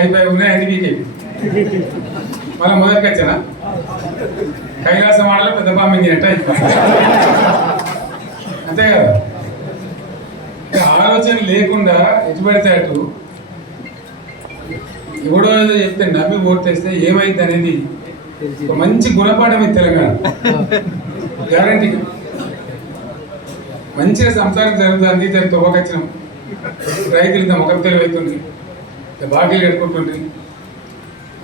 అయిపోయి ఉన్నాయి అన్ని బీకేపీ మళ్ళీ మొదటికి వచ్చానా కైలాసం ఆడలో పెద్ద బాంబింగ్ అంటే అంతే కదా. ఆలోచన లేకుండా ఎటు పడితే అటు ఎవడో ఏదో చెప్తే నమ్మి ఓటేస్తే ఏమైంది అనేది ఒక మంచి గుణపాఠం ఇది తెలంగాణ గ్యారంటీ. మంచిగా సంసారం జరుగుతుంది, తొవ్వకొచ్చినాం, రైతులు ఇంత ముఖం తెలివైతుంది, బాకీలు కట్టుకుంటుండ్రి.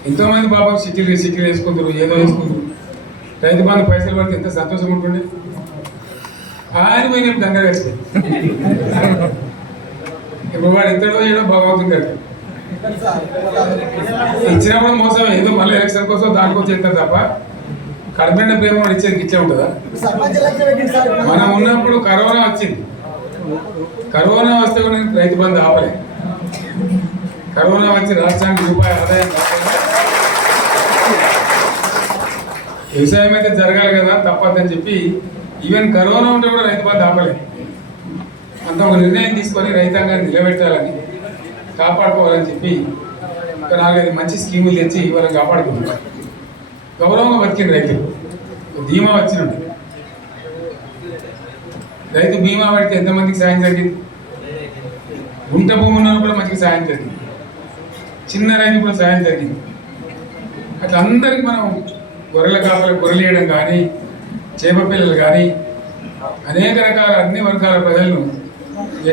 ఎంతోమంది పాపం సిటీలు వేసుకుంటారు, ఏదో వేసుకుంటారు. రైతు బంధు పైసలు పడితే ఎంత సంతోషం ఉంటుండే. ఆయన పోయి నేను గంగా వేసుకోండి. ఇప్పుడు వాడు ఎంతడో ఏడో బాగవుతుంది కదా. ఇచ్చినప్పుడు మోసం ఏదో మళ్ళీ ఎలక్షన్ కోసం దానికోసం చేస్తారు తప్ప కడపెండ ప్రేమ ఇచ్చేది ఇచ్చే ఉంటుందా? మనం ఉన్నప్పుడు కరోనా వచ్చింది. కరోనా వస్తే కూడా నేను రైతు బంధు ఆపలే. కరోనా వచ్చి రాష్ట్రానికి రూపాయి ఆదాయం వ్యవసాయం అయితే జరగాలి కదా, తప్పదని చెప్పి ఈవెన్ కరోనా ఉంటే కూడా రైతు బంధు ఆపలే. అంత ఒక నిర్ణయం తీసుకొని రైతాంగాన్ని నిలబెట్టాలని, కాపాడుకోవాలని చెప్పి ఒక 4-5 మంచి స్కీములు తెచ్చి వాళ్ళని కాపాడుకుంటున్నారు. గౌరవంగా బతికిన రైతులు బీమా వచ్చినండి. రైతు బీమా పడితే ఎంతమందికి సాయం జరిగింది? గుంట భూమి ఉన్న కూడా మంచిగా సాయం జరిగింది, చిన్న రైతు కూడా సాయం జరిగింది. అట్లా అందరికీ మనం గొర్రెల కాపలకు గొర్రెలేయడం కానీ, చేప పిల్లలు కానీ, అనేక రకాల అన్ని వర్గాల ప్రజలను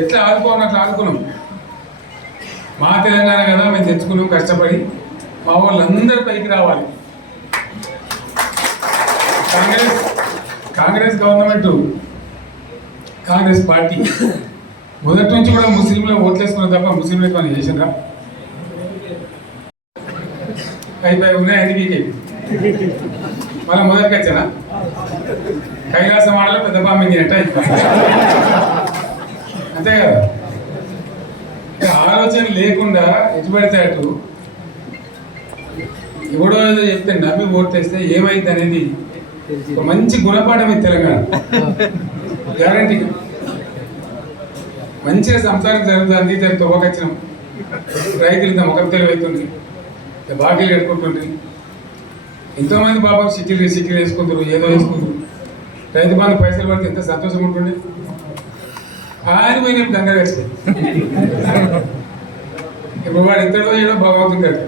ఎట్లా ఆదుకోవాలని అట్లా ఆదుకున్నాం. మా తెలంగాణ కదా మేము తెచ్చుకున్నాం కష్టపడి. మా వాళ్ళందరూ పైకి రావాలి. కాంగ్రెస్ గవర్నమెంట్, కాంగ్రెస్ పార్టీ మొదటి నుంచి కూడా ముస్లింలు ఓట్లేసుకున్న తప్ప ముస్లింలకు మనం చేసిండ్రా? అయిపోయి ఉన్నాయి అన్ని బీకేపీ మళ్ళీ మొదటికి వచ్చానా కైలాసం ఆడలో పెద్ద బాంబింగ్ అంటే అంతే కదా. ఆలోచన లేకుండా ఎటు పడితే అటు ఎవడో ఏదో చెప్తే నమ్మి ఓటేస్తే ఏమైంది అనేది ఒక మంచి గుణపాఠం ఇది తెలంగాణ గ్యారంటీ. మంచిగా సంసారం జరుగుతుంది, తొవ్వకొచ్చినాం, రైతులు ఇంత ముఖం తెలివైతుంది, బాకీలు కట్టుకుంటుండ్రి. ఎంతోమంది పాపం సిటీలు వేసుకుంటారు, ఏదో వేసుకుంటారు. రైతు బంధు పైసలు పడితే ఎంత సంతోషం ఉంటుండే. ఆయన పోయి నేను గంగా వేసుకోండి. ఇప్పుడు వాడు ఎంతడో ఏడో బాగవుతుంది కదా.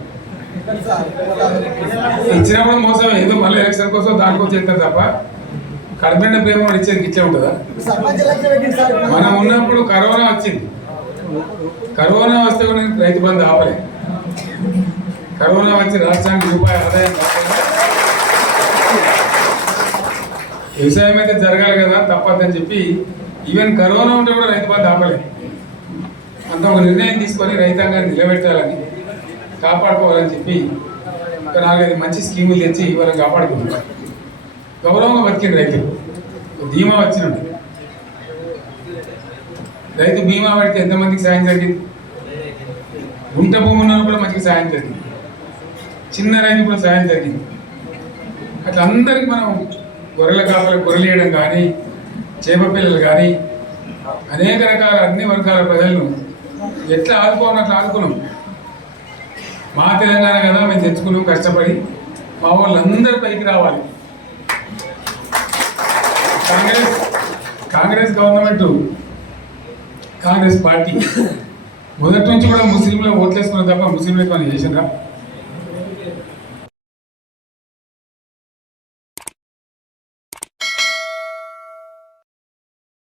ఇచ్చినప్పుడు మోసం ఏదో మళ్ళీ ఎలక్షన్ కోసం దానికోసం చేస్తారు తప్ప కడపెండ ప్రేమ ఇచ్చేది ఇచ్చే ఉంటుందా? మనం ఉన్నప్పుడు కరోనా వచ్చింది. కరోనా వస్తే కూడా నేను రైతు బంధు ఆపలే. కరోనా వచ్చి రాష్ట్రానికి రూపాయి ఆదాయం వ్యవసాయం అయితే జరగాలి కదా, తప్పదని చెప్పి ఈవెన్ కరోనా ఉంటే కూడా రైతు బంధు ఆపలే. అంత ఒక నిర్ణయం తీసుకొని రైతాంగాన్ని నిలబెట్టాలని, కాపాడుకోవాలని చెప్పి ఒక 4-5 మంచి స్కీములు తెచ్చి వాళ్ళని కాపాడుకుంటున్నారు. గౌరవంగా బతికిన రైతులు బీమా వచ్చినండి. రైతు బీమా పడితే ఎంతమందికి సాయం జరిగింది? గుంట భూమి ఉన్న కూడా మంచిగా సాయం జరిగింది, చిన్న రైతు కూడా సాయం జరిగింది. అట్లా అందరికీ మనం గొర్రెల కాపలకు గొర్రెలేయడం కానీ, చేప పిల్లలు కానీ, అనేక రకాల అన్ని వర్గాల ప్రజలను ఎట్లా ఆదుకోవాలని అట్లా ఆదుకున్నాం. మా తెలంగాణ కదా మేము తెచ్చుకున్నాం కష్టపడి. మా వాళ్ళందరూ పైకి రావాలి. కాంగ్రెస్ గవర్నమెంట్, కాంగ్రెస్ పార్టీ మొదటి నుంచి కూడా ముస్లింలు ఓట్లేసుకున్న తప్ప ముస్లింలకు మనం చేసిండ్రా?